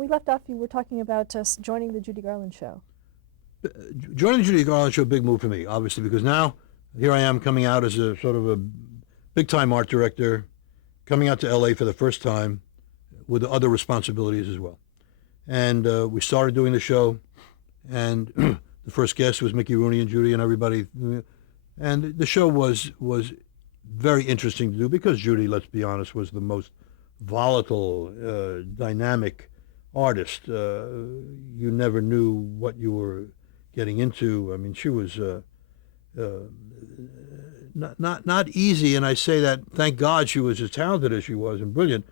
we left off, you were talking about joining the Judy Garland show. Joining the Judy Garland show, big move for me, obviously, because now here I am coming out as a sort of a big-time art director, coming out to L.A. for the first time with other responsibilities as well. And we started doing the show, and the first guest was Mickey Rooney and Judy and everybody. And the show was very interesting to do because Judy, let's be honest, was the most volatile, dynamic artist. You never knew what you were getting into. I mean, she was not easy, and I say that thank God she was as talented as she was and brilliant,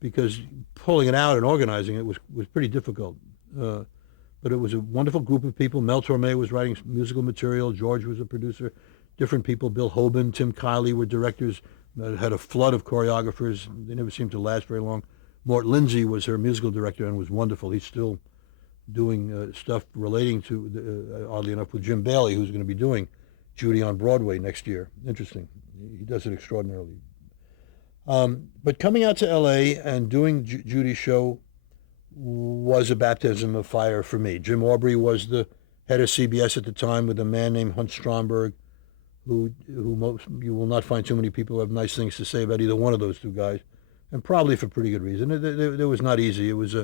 because pulling it out and organizing it was pretty difficult. But it was a wonderful group of people. Mel Torme was writing musical material. George was a producer. Different people. Bill Hoban, Tim Kiley were directors. Had a flood of choreographers. They never seemed to last very long. Mort Lindsay was her musical director and was wonderful. He's still doing stuff relating to, oddly enough, with Jim Bailey, who's going to be doing Judy on Broadway next year. Interesting. He does it extraordinarily. But coming out to L.A. and doing Judy's show was a baptism of fire for me. Jim Aubrey was the head of CBS at the time, with a man named Hunt Stromberg, who you will not find too many people who have nice things to say about either one of those two guys, and probably for pretty good reason. It was not easy. It was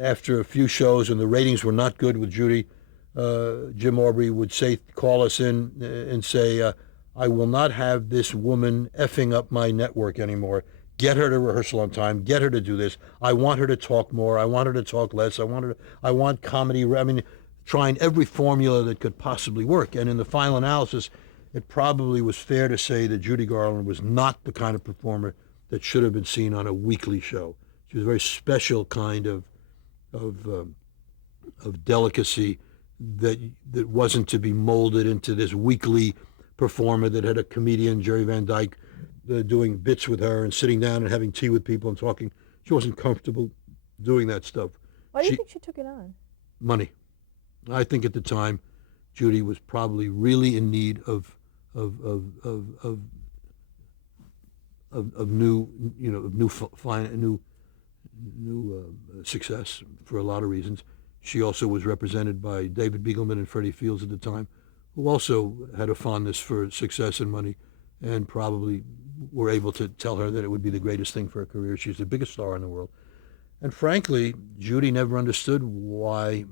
after a few shows and the ratings were not good with Judy, Jim Aubrey would call us in and say, I will not have this woman effing up my network anymore. Get her to rehearsal on time. Get her to do this. I want her to talk more. I want her to talk less. I want comedy. I mean, trying every formula that could possibly work. And in the final analysis, it probably was fair to say that Judy Garland was not the kind of performer that should have been seen on a weekly show. She was a very special kind of delicacy that wasn't to be molded into this weekly performer that had a comedian, Jerry Van Dyke, doing bits with her and sitting down and having tea with people and talking. She wasn't comfortable doing that stuff. Why do you think she took it on? Money. I think at the time, Judy was probably really in need of new success for a lot of reasons. She also was represented by David Beagleman and Freddie Fields at the time, who also had a fondness for success and money, and probably were able to tell her that it would be the greatest thing for her career. She's the biggest star in the world. And frankly, Judy never understood why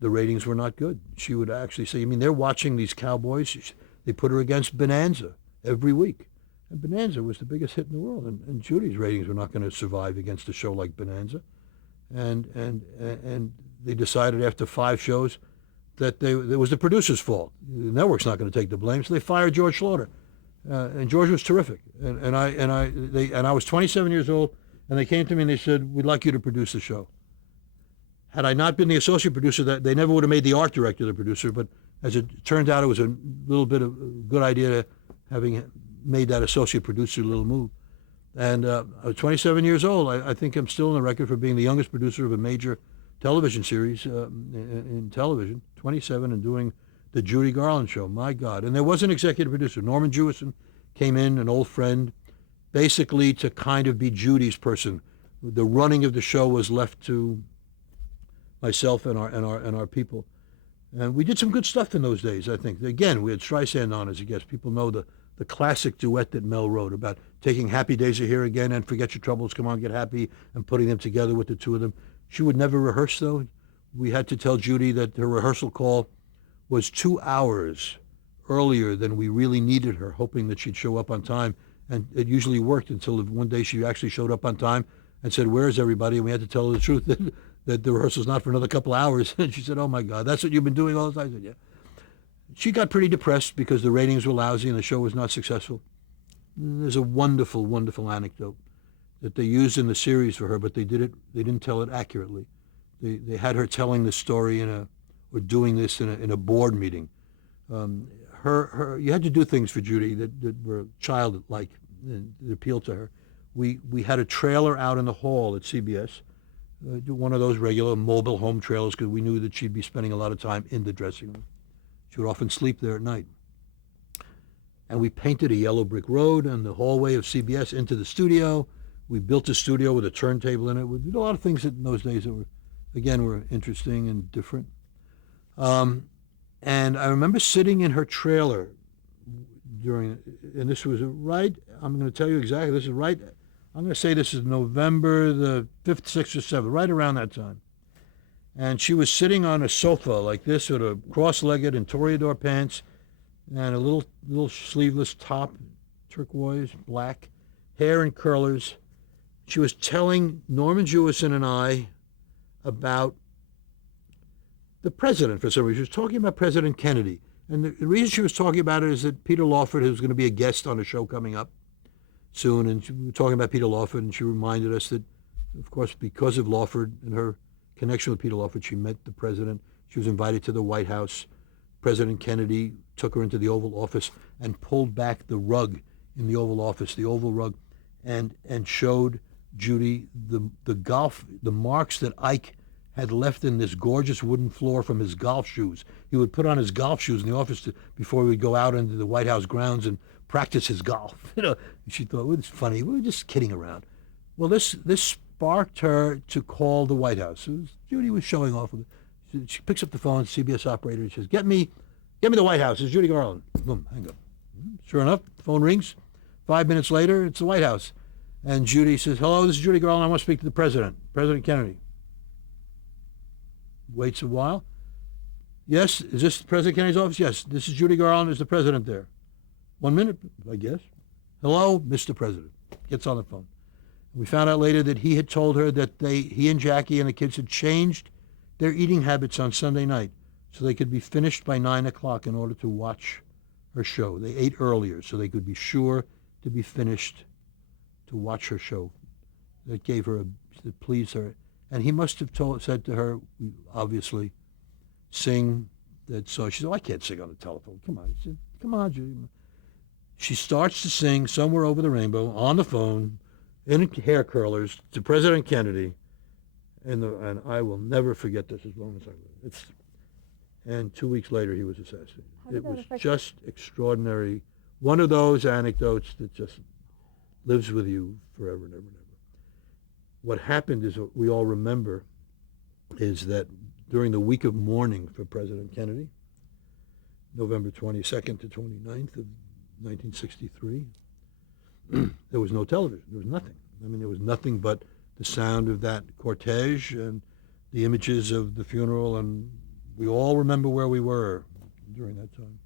the ratings were not good. She would actually say, I mean, they're watching these cowboys. They put her against Bonanza every week. And Bonanza was the biggest hit in the world. And Judy's ratings were not going to survive against a show like Bonanza. And they decided after 5 shows that it was the producer's fault. The network's not going to take the blame, so they fired George Slaughter. And George was terrific. And I was 27 years old, and they came to me and they said, we'd like you to produce the show. Had I not been the associate producer, they never would have made the art director the producer, but as it turned out, it was a little bit of a good idea, having made that associate producer a little move. And I was 27 years old. I think I'm still on the record for being the youngest producer of a major television series in television, 27, and doing the Judy Garland show. My God. And there was an executive producer. Norman Jewison came in, an old friend, basically to kind of be Judy's person. The running of the show was left to myself and our people. And we did some good stuff in those days, I think. Again, we had Streisand on as a guest. People know the classic duet that Mel wrote about taking Happy Days Are Here Again and Forget Your Troubles, Come On, Get Happy, and putting them together with the two of them. She would never rehearse, though. We had to tell Judy that her rehearsal call was 2 hours earlier than we really needed her, hoping that she'd show up on time. And it usually worked until one day she actually showed up on time and said, where's everybody? And we had to tell her the truth that the rehearsal's not for another couple hours. And she said, oh, my God, that's what you've been doing all the time? I said, yeah. She got pretty depressed because the ratings were lousy and the show was not successful. There's a wonderful, wonderful anecdote that they used in the series for her, but they didn't tell it accurately. They had her telling the story or doing this in a board meeting. You had to do things for Judy that were childlike and that appealed to her. We had a trailer out in the hall at CBS, one of those regular mobile home trailers, because we knew that she'd be spending a lot of time in the dressing room. She would often sleep there at night. And we painted a yellow brick road and the hallway of CBS into the studio. We built a studio with a turntable in it. We did a lot of things in those days that were interesting and different. And I remember sitting in her trailer and this was right, I'm going to tell you exactly, this is right, I'm going to say this is November the 5th, 6th, or 7th, right around that time. And she was sitting on a sofa like this with a cross-legged and toreador pants and a little sleeveless top, turquoise, black, hair in curlers. She was telling Norman Jewison and I about the president for some reason. She was talking about President Kennedy. And the reason she was talking about it is that Peter Lawford, who's going to be a guest on a show coming up soon, and we were talking about Peter Lawford, and she reminded us that, of course, because of Lawford and her connection with Peter Lawford, she met the president. She was invited to the White House. President Kennedy took her into the Oval Office and pulled back the rug in the Oval Office, the Oval rug, and showed Judy the marks that Ike had left in this gorgeous wooden floor from his golf shoes. He would put on his golf shoes in the office before he would go out into the White House grounds and practice his golf. She thought, well, it's funny. We were just kidding around. Well, this sparked her to call the White House. Judy was showing off with it. She picks up the phone, CBS operator, and says, get me the White House. It's Judy Garland. Boom, hang up. Sure enough, the phone rings. 5 minutes later, it's the White House. And Judy says, hello, this is Judy Garland. I want to speak to the president, President Kennedy. Waits a while. Yes, is this President Kennedy's office? Yes, this is Judy Garland. Is the president there? 1 minute, I guess. Hello, Mr. President. Gets on the phone. We found out later that he had told her that he and Jackie and the kids had changed their eating habits on Sunday night so they could be finished by 9 o'clock in order to watch her show. They ate earlier so they could be sure to be finished to watch her show. That pleased her. And he must have said to her, obviously, sing that song. She said, oh, I can't sing on the telephone. Come on. He said, come on, Judy. She starts to sing Somewhere Over the Rainbow on the phone in hair curlers to President Kennedy. And I will never forget this as long as I live. And 2 weeks later, he was assassinated. It was just extraordinary. One of those anecdotes that just lives with you forever and ever and ever. What happened is what we all remember is that during the week of mourning for President Kennedy, November 22nd to 29th of 1963, there was no television. There was nothing. I mean, there was nothing but the sound of that cortege and the images of the funeral, and we all remember where we were during that time.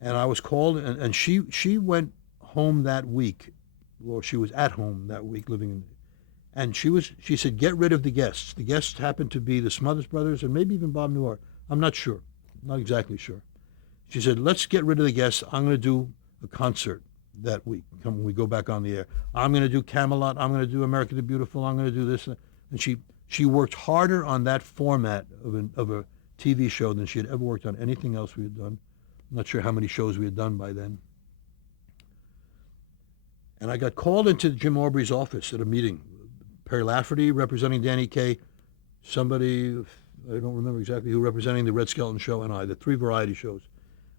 And I was called, and she went home that week, or she was at home that week living in. And she said, get rid of the guests. The guests happened to be the Smothers Brothers and maybe even Bob Newhart. I'm not sure. Not exactly sure. She said, let's get rid of the guests. I'm going to do a concert that week when we go back on the air. I'm going to do Camelot. I'm going to do America the Beautiful. I'm going to do this. And she worked harder on that format of a TV show than she had ever worked on anything else we had done. I'm not sure how many shows we had done by then. And I got called into Jim Aubrey's office at a meeting. Perry Lafferty representing Danny Kaye, somebody, I don't remember exactly who, representing the Red Skelton Show, and I, the three variety shows.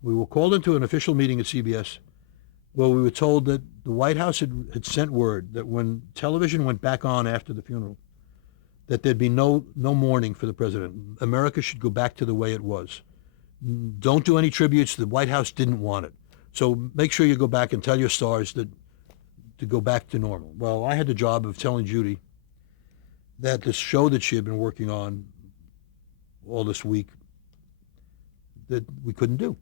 We were called into an official meeting at CBS where we were told that the White House had sent word that when television went back on after the funeral, that there'd be no mourning for the president. America should go back to the way it was. Don't do any tributes. The White House didn't want it. So make sure you go back and tell your stars to go back to normal. Well, I had the job of telling Judy that the show that she had been working on all this week that we couldn't do.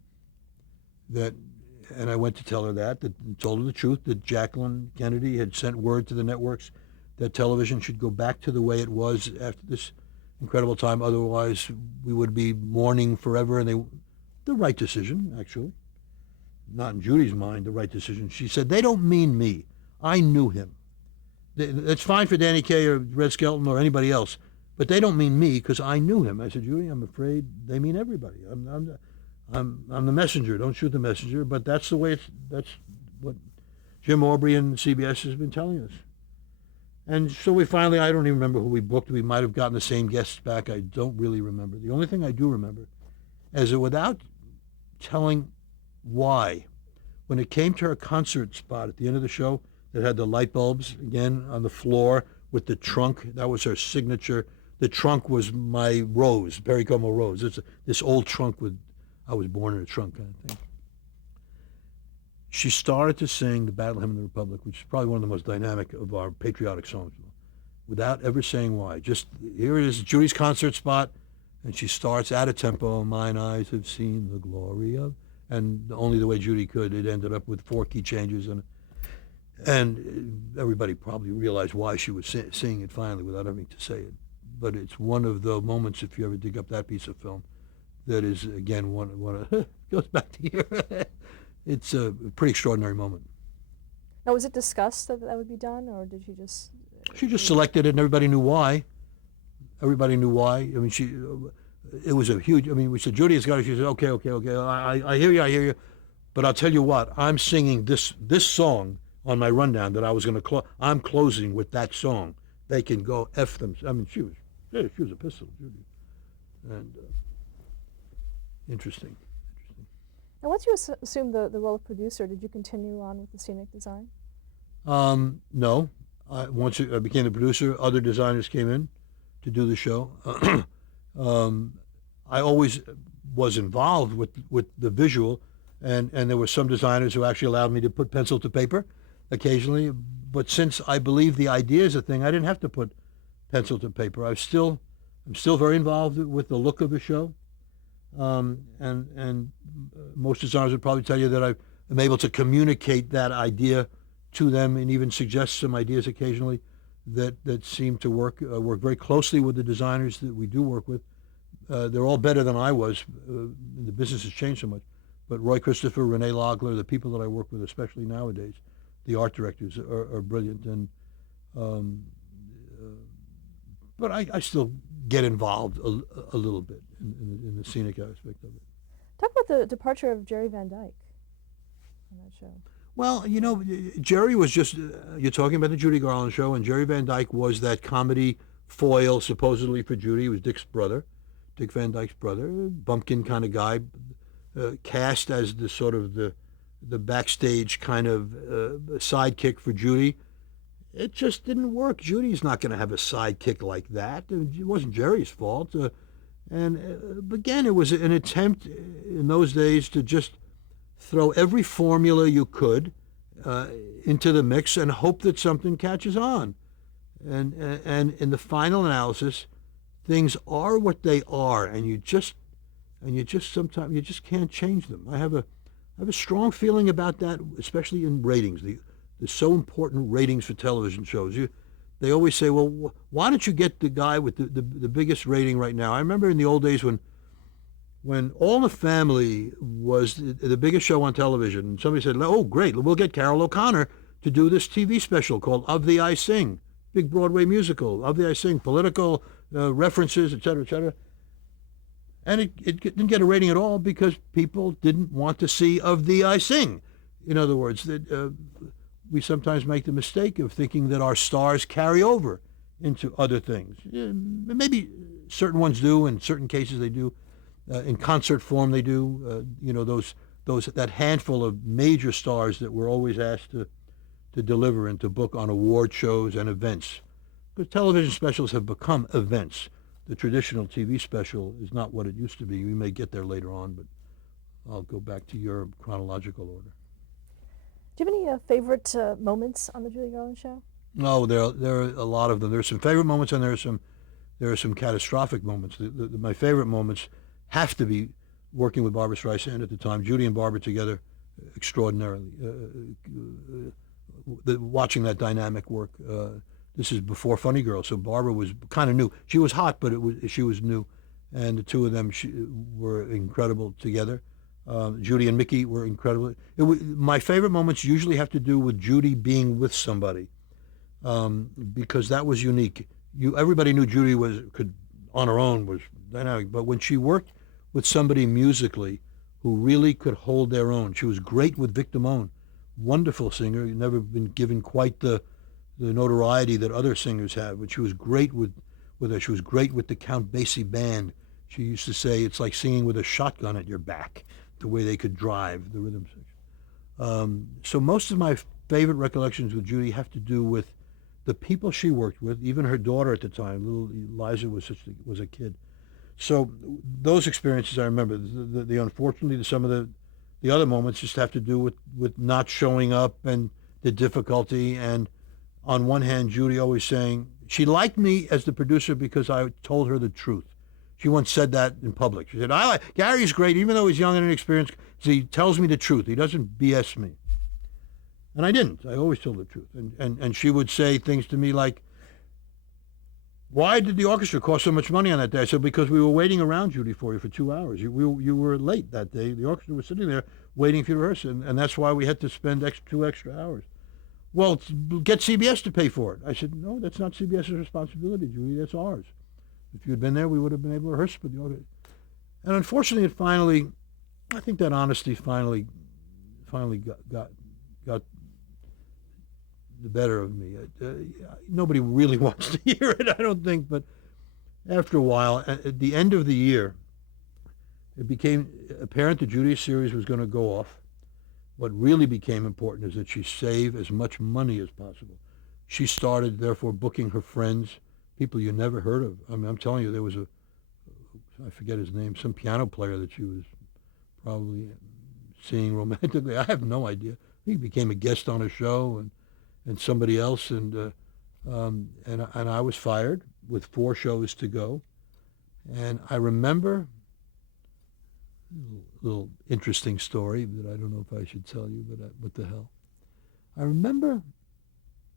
And I went to tell her that told her the truth, that Jacqueline Kennedy had sent word to the networks that television should go back to the way it was after this incredible time. Otherwise, we would be mourning forever. And the right decision, actually. Not in Judy's mind, the right decision. She said, they don't mean me. I knew him. It's fine for Danny Kaye or Red Skelton or anybody else, but they don't mean me because I knew him. I said, Judy, I'm afraid they mean everybody. I'm the messenger. Don't shoot the messenger. But that's the way that's what Jim Aubrey and CBS has been telling us. And so we finally, I don't even remember who we booked. We might have gotten the same guests back. I don't really remember. The only thing I do remember is that without telling why, when it came to her concert spot at the end of the show, that had the light bulbs again on the floor with the trunk. That was her signature. The trunk was my rose, Perry Como rose. It's this old trunk with, I was born in a trunk kind of thing. She started to sing the Battle Hymn of the Republic, which is probably one of the most dynamic of our patriotic songs, without ever saying why. Just, here it is, Judy's concert spot, and she starts at a tempo, mine eyes have seen the glory of, and only the way Judy could, it ended up with 4 key changes, and everybody probably realized why she was singing it finally without having to say it. But it's one of the moments, if you ever dig up that piece of film, that is, again, one of, goes back to here. It's a pretty extraordinary moment. Now, was it discussed that that would be done, or did she just... She just selected it, and everybody knew why. Everybody knew why. I mean, it was a huge, I mean, we said, Judy has got it. She said, okay, I hear you. But I'll tell you what, I'm singing this song on my rundown that I was going to I'm closing with that song. They can go F them. I mean, she was a pistol, Judy. And interesting. Now, once you assumed the role of producer, did you continue on with the scenic design? No. Once I became the producer, other designers came in to do the show. I always was involved with the visual, and there were some designers who actually allowed me to put pencil to paper occasionally. But since I believe the idea is a thing, I didn't have to put pencil to paper. I'm still very involved with the look of the show, and most designers would probably tell you that I'm able to communicate that idea to them and even suggest some ideas occasionally that seem to work very closely with the designers that we do work with. They're all better than I was. The business has changed so much. But Roy Christopher, Renee Logler, the people that I work with, especially nowadays, the art directors are brilliant. And but I still get involved a little bit in the scenic aspect of it. Talk about the departure of Jerry Van Dyke on that show. Well, you know, Jerry was just, you're talking about the Judy Garland show, and Jerry Van Dyke was that comedy foil supposedly for Judy. He was Dick Van Dyke's brother, bumpkin kind of guy, cast as the sort of the backstage kind of sidekick for Judy. It just didn't work. Judy's not going to have a sidekick like that. It wasn't Jerry's fault. And again, it was an attempt in those days to just throw every formula you could into the mix and hope that something catches on. And in the final analysis, things are what they are, and you just sometimes you just can't change them. I have a strong feeling about that, especially in ratings. The so important ratings for television shows. They always say, well, why don't you get the guy with the biggest rating right now? I remember in the old days when All in the Family was the biggest show on television, and somebody said, oh, great, we'll get Carol O'Connor to do this TV special called Of Thee I Sing, big Broadway musical, Of Thee I Sing, political references, et cetera, and it didn't get a rating at all because people didn't want to see Of Thee I Sing. In other words, that we sometimes make the mistake of thinking that our stars carry over into other things. Maybe certain ones do, in certain cases they do. In concert form they do. That handful of major stars that we're always asked to deliver and to book on award shows and events. Because television specials have become events. The traditional TV special is not what it used to be. We may get there later on, but I'll go back to your chronological order. Do you have any favorite moments on the Judy Garland show? No, there are a lot of them. There are some favorite moments, and there are some catastrophic moments. My favorite moments have to be working with Barbra Streisand at the time. Judy and Barbra together, extraordinarily. Watching that dynamic work. This is before Funny Girl, so Barbra was kind of new. She was hot, but she was new, and the two of them were incredible together. Judy and Mickey were incredible. My favorite moments usually have to do with Judy being with somebody, because that was unique. Everybody knew Judy could on her own was dynamic, but when she worked with somebody musically who really could hold their own, she was great with Vic Damone, wonderful singer, never been given quite the notoriety that other singers have, but she was great with her. She was great with the Count Basie band. She used to say it's like singing with a shotgun at your back, the way they could drive the rhythm section. So most of my favorite recollections with Judy have to do with the people she worked with, even her daughter at the time. Little Liza was a kid. So those experiences I remember. The unfortunately, some of the other moments just have to do with not showing up and the difficulty. And on one hand, Judy always saying she liked me as the producer because I told her the truth. She once said that in public. She said, Gary's great, even though he's young and inexperienced, he tells me the truth. He doesn't BS me. And I didn't. I always told the truth. And she would say things to me like, why did the orchestra cost so much money on that day? I said, because we were waiting around, Judy, for you for 2 hours. You were late that day. The orchestra was sitting there waiting for you to rehearse, and that's why we had to spend 2 extra hours. Well, get CBS to pay for it. I said, no, that's not CBS's responsibility, Judy. That's ours. If you had been there, we would have been able to rehearse with the orchestra. And unfortunately, I think that honesty finally got the better of me. Nobody really wants to hear it, I don't think, but after a while, at the end of the year, it became apparent that Judy's series was going to go off. What really became important is that she save as much money as possible. She started, therefore, booking her friends, people you never heard of. I mean, I'm telling you, there was I forget his name, some piano player that she was probably seeing romantically. I have no idea. He became a guest on a show, and somebody else, and I was fired with 4 shows to go. And I remember a little interesting story that I don't know if I should tell you, but what the hell? I remember.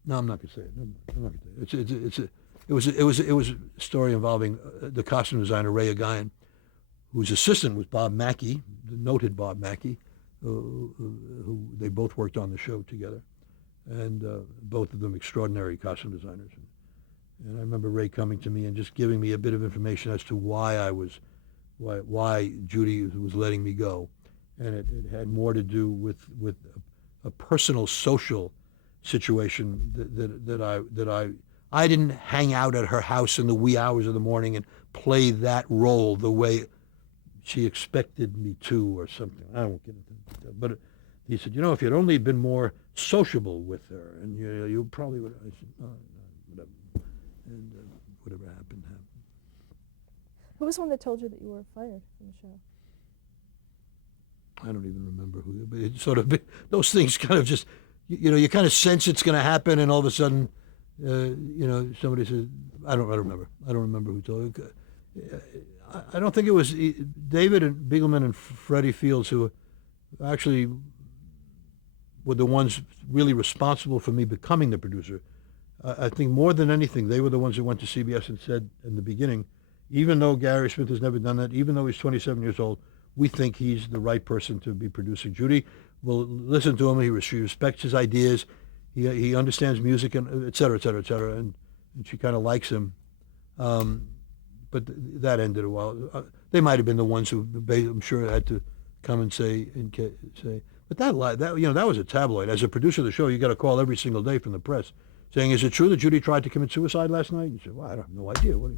No, I'm not going to say it. I'm not going to say it. It was a story involving the costume designer Ray Agayan, whose assistant was Bob Mackie, the noted Bob Mackie, who they both worked on the show together, and both of them extraordinary costume designers. And I remember Ray coming to me and just giving me a bit of information as to why Judy was letting me go, and it had more to do with a personal social situation that I didn't hang out at her house in the wee hours of the morning and play that role the way she expected me to or something. I won't get into that, but he said, if you'd only been more sociable with her, and you probably would. I said, no, whatever, and whatever happened. Who was the one that told you that you were fired from the show? I don't even remember who, but it sort of, those things kind of just, you kind of sense it's going to happen, and all of a sudden, somebody says, I don't remember. I don't remember who told you. I don't think it was David and Beagleman and Freddie Fields who actually were the ones really responsible for me becoming the producer. I think more than anything, they were the ones who went to CBS and said in the beginning, even though Gary Smith has never done that, even though he's 27 years old, we think he's the right person to be producing. Judy will listen to him. She respects his ideas. He understands music, and et cetera, et cetera, et cetera. And she kind of likes him. But that ended a while. They might have been the ones who, I'm sure, had to come and say. But that was a tabloid. As a producer of the show, you got a call every single day from the press saying, "Is it true that Judy tried to commit suicide last night?" You say, "Well, I have no idea." What,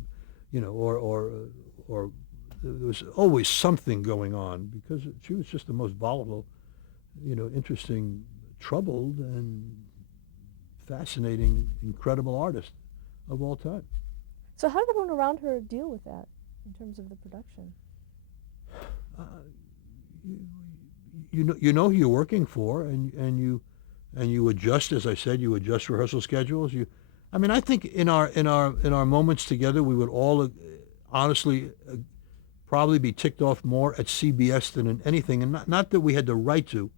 or there was always something going on because she was just the most volatile, interesting, troubled, and fascinating, incredible artist of all time. So how did everyone around her deal with that in terms of the production? You know who you're working for, and you adjust. As I said, you adjust rehearsal schedules. I think in our moments together, we would all honestly probably be ticked off more at CBS than in anything, and not that we had the right to.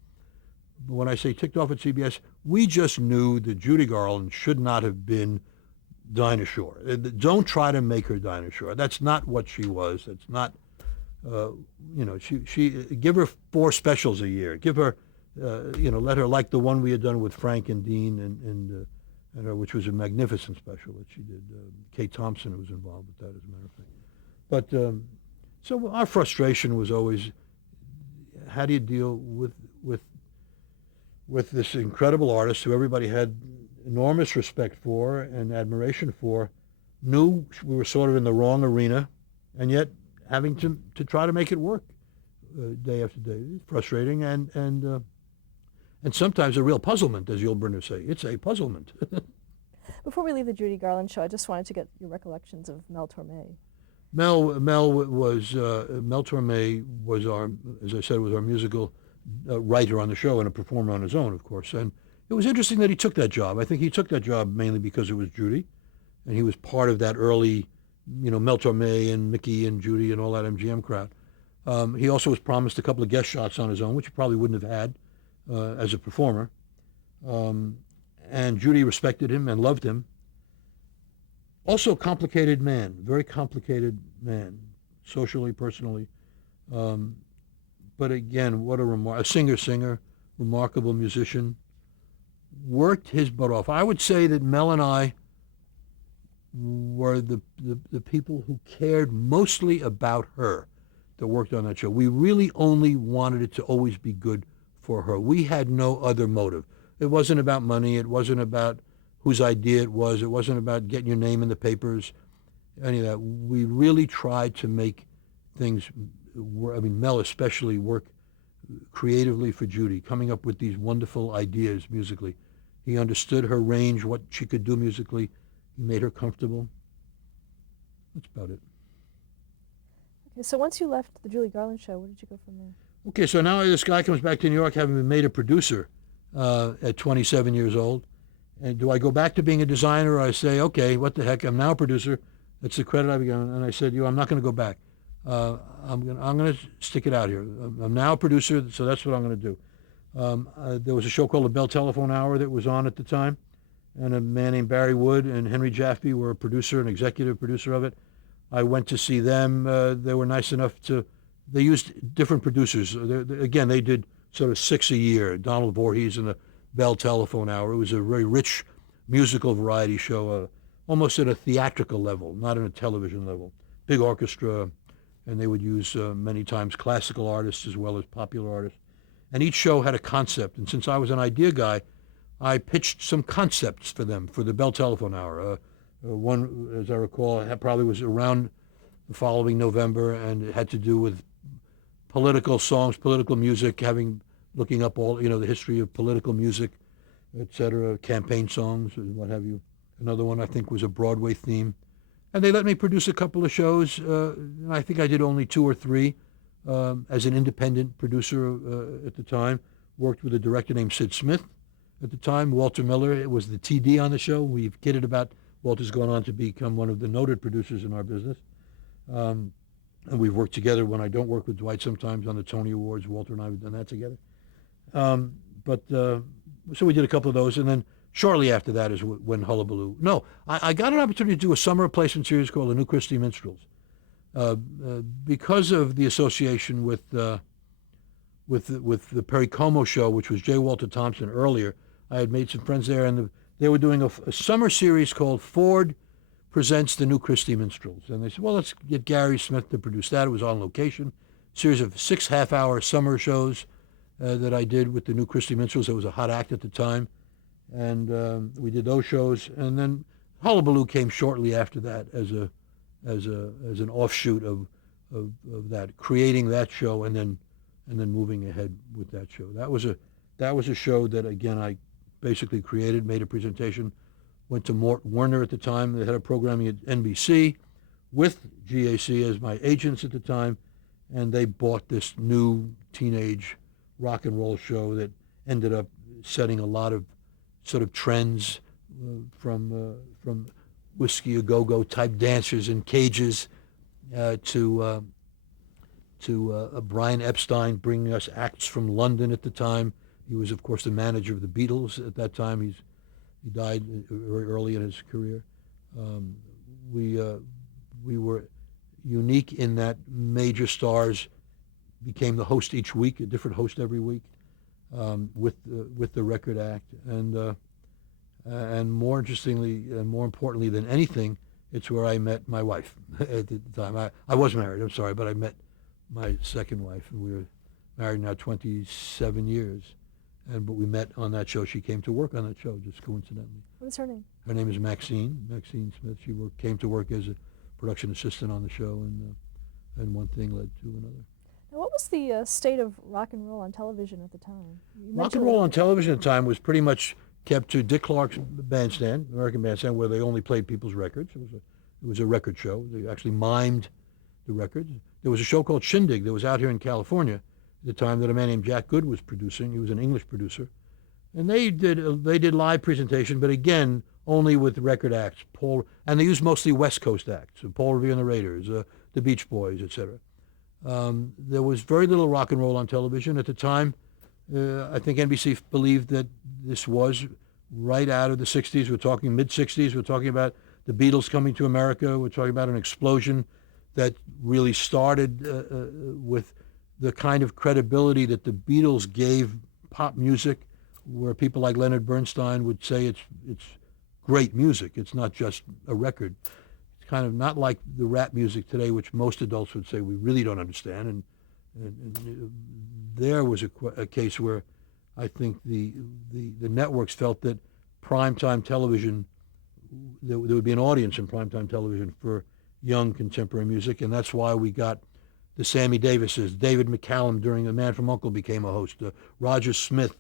But when I say ticked off at CBS, we just knew that Judy Garland should not have been Dinah Shore. Don't try to make her Dinah Shore. That's not what she was. That's not, she give her 4 specials a year. Give her, let her like the one we had done with Frank and Dean and her, which was a magnificent special that she did. Kate Thompson was involved with that, as a matter of fact. But so our frustration was always, how do you deal with this incredible artist who everybody had enormous respect for and admiration for, knew we were sort of in the wrong arena, and yet having to try to make it work day after day. Frustrating, and and sometimes a real puzzlement, as the old Berners say. It's a puzzlement. Before we leave the Judy Garland show, I just wanted to get your recollections of Mel Torme. Mel Torme was our, as I said, was our musical writer on the show and a performer on his own, of course. And it was interesting that he took that job. I think he took that job mainly because it was Judy, and he was part of that early, Mel Torme and Mickey and Judy and all that MGM crowd. He also was promised a couple of guest shots on his own, which he probably wouldn't have had as a performer. And Judy respected him and loved him. Also a complicated man, very complicated man, socially, personally. But again, what a singer, remarkable musician. Worked his butt off. I would say that Mel and I were the people who cared mostly about her that worked on that show. We really only wanted it to always be good for her. We had no other motive. It wasn't about money. It wasn't about whose idea it was. It wasn't about getting your name in the papers, any of that. We really tried to make things, Mel especially, work creatively for Judy, coming up with these wonderful ideas musically. He understood her range, what she could do musically. He made her comfortable. That's about it. Okay, so once you left the Judy Garland show, where did you go from there? Okay, so now this guy comes back to New York having been made a producer at 27 years old. And do I go back to being a designer, or I say, okay, what the heck, I'm now a producer. That's the credit I've given. And I said, I'm not going to go back. I'm going to stick it out here. I'm now a producer, so that's what I'm going to do. There was a show called the Bell Telephone Hour that was on at the time, and a man named Barry Wood and Henry Jaffe were a producer, an executive producer of it. I went to see them. They were nice enough they used different producers. They did sort of 6 a year, Donald Voorhees and the Bell Telephone Hour. It was a very rich musical variety show, almost at a theatrical level, not at a television level. Big orchestra, and they would use many times classical artists as well as popular artists. And each show had a concept. And since I was an idea guy, I pitched some concepts for them for the Bell Telephone Hour. One, as I recall, probably was around the following November, and it had to do with political songs, political music, looking up all, the history of political music, etc., campaign songs, and what have you. Another one, I think, was a Broadway theme. And they let me produce a couple of shows. I think I did only 2 or 3 as an independent producer at the time. Worked with a director named Sid Smith at the time. Walter Miller was the TD on the show. We've kidded about Walter's going on to become one of the noted producers in our business. And we've worked together when I don't work with Dwight sometimes on the Tony Awards. Walter and I have done that together. So we did a couple of those, and then shortly after that is when Hullabaloo. No, I got an opportunity to do a summer replacement series called The New Christie Minstrels. Because of the association with the Perry Como show, which was J. Walter Thompson earlier, I had made some friends there, and they were doing a summer series called Ford Presents The New Christie Minstrels. And they said, well, let's get Gary Smith to produce that. It was on location. Series of 6 half-hour summer shows that I did with the New Christie Minstrels. It was a hot act at the time. And we did those shows. And then Hullabaloo came shortly after that as an offshoot of that, creating that show and then moving ahead with that show. That was a show that, again, I basically created, made a presentation, went to Mort Werner at the time. They had a programming at NBC with GAC as my agents at the time, and they bought this new teenage rock and roll show that ended up setting a lot of sort of trends from Whiskey A Go-Go type dancers in cages to Brian Epstein bringing us acts from London at the time. He was, of course, the manager of the Beatles at that time. He died very early in his career. We were unique in that major stars became the host each week, a different host every week, with the record act. And more interestingly and more importantly than anything, it's where I met my wife at the time. I was married, I'm sorry, but I met my second wife, and we were married now 27 years. But we met on that show. She came to work on that show, just coincidentally. What is her name? Her name is Maxine Smith. She came to work as a production assistant on the show, and one thing led to another. Now, what was the state of rock and roll on television at the time? You Rock mentioned and roll that- on television at the time was pretty much kept to Dick Clark's bandstand, American Bandstand, where they only played people's records. It was a record show. They actually mimed the records. There was a show called Shindig that was out here in California at the time that a man named Jack Good was producing. He was an English producer. And they did live presentation, but again, only with record acts. And they used mostly West Coast acts, so Paul Revere and the Raiders, the Beach Boys, etc. There was very little rock and roll on television at the time. I think NBC believed that this was right out of the 60s. We're talking mid-60s. We're talking about the Beatles coming to America. We're talking about an explosion that really started with the kind of credibility that the Beatles gave pop music, where people like Leonard Bernstein would say it's great music. It's not just a record. It's kind of not like the rap music today, which most adults would say we really don't understand. And there was a case where I think the networks felt that primetime television, there would be an audience in primetime television for young contemporary music, and that's why we got the Sammy Davises. David McCallum during The Man from U.N.C.L.E. became a host. Roger Smith,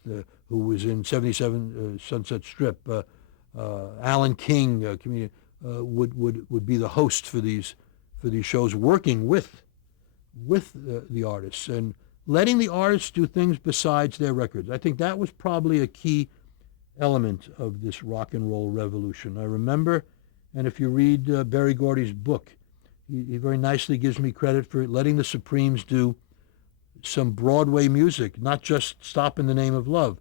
who was in 77 Sunset Strip. Alan King, comedian, would be the host for these shows, working with the artists and letting the artists do things besides their records. I think that was probably a key element of this rock and roll revolution. I remember, and if you read Berry Gordy's book, he very nicely gives me credit for letting the Supremes do some Broadway music, not just Stop in the Name of Love.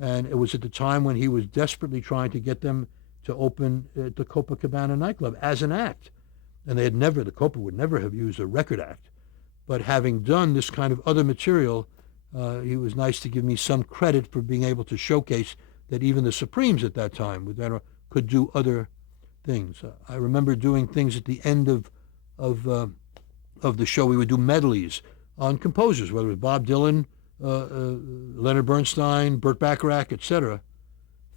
And it was at the time when he was desperately trying to get them to open at the Copacabana nightclub as an act. And the Copa would never have used a record act. But having done this kind of other material, he was nice to give me some credit for being able to showcase that even the Supremes at that time could do other things. I remember doing things at the end of the show. We would do medleys on composers, whether it was Bob Dylan, Leonard Bernstein, Burt Bacharach, etc. In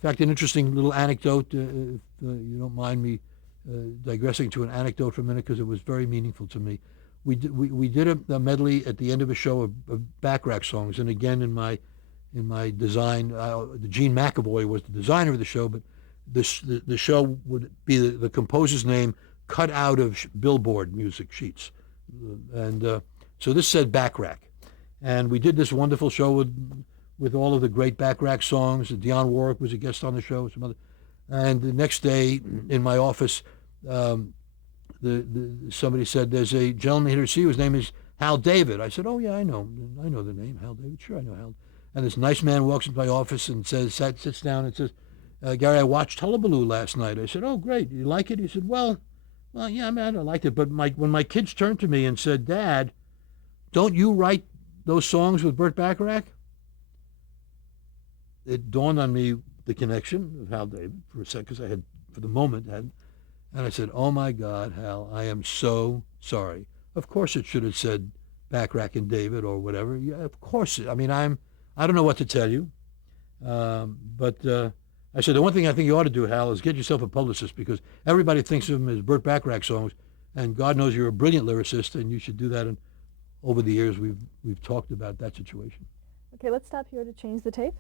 fact, an interesting little anecdote, if you don't mind me digressing to an anecdote for a minute, because it was very meaningful to me. We did a medley at the end of a show of Bacharach songs, and again in my design, Gene McAvoy was the designer of the show, but the show would be the composer's name cut out of billboard music sheets, and so this said Bacharach. And we did this wonderful show with all of the great Bacharach songs. Dionne Warwick was a guest on the show. And the next day in my office, somebody said, "There's a gentleman here to see you. His name is Hal David." I said, "Oh yeah, I know the name, Hal David. Sure, I know Hal." And this nice man walks into my office and sits down and says, "Gary, I watched Hullabaloo last night." I said, "Oh great, you like it?" He said, Well, yeah, I mean, I liked it, but when my kids turned to me and said, "Dad, don't you write those songs with Burt Bacharach?" It dawned on me the connection of Hal David for a second, because I had, for the moment, and I said, "Oh my God, Hal, I am so sorry. Of course it should have said Bacharach and David or whatever. Yeah, of course. I mean, I don't know what to tell you, but I said, the one thing I think you ought to do, Hal, is get yourself a publicist, because everybody thinks of them as Burt Bacharach songs, and God knows you're a brilliant lyricist, and you should do that." And over the years, we've talked about that situation. Okay, let's stop here to change the tape.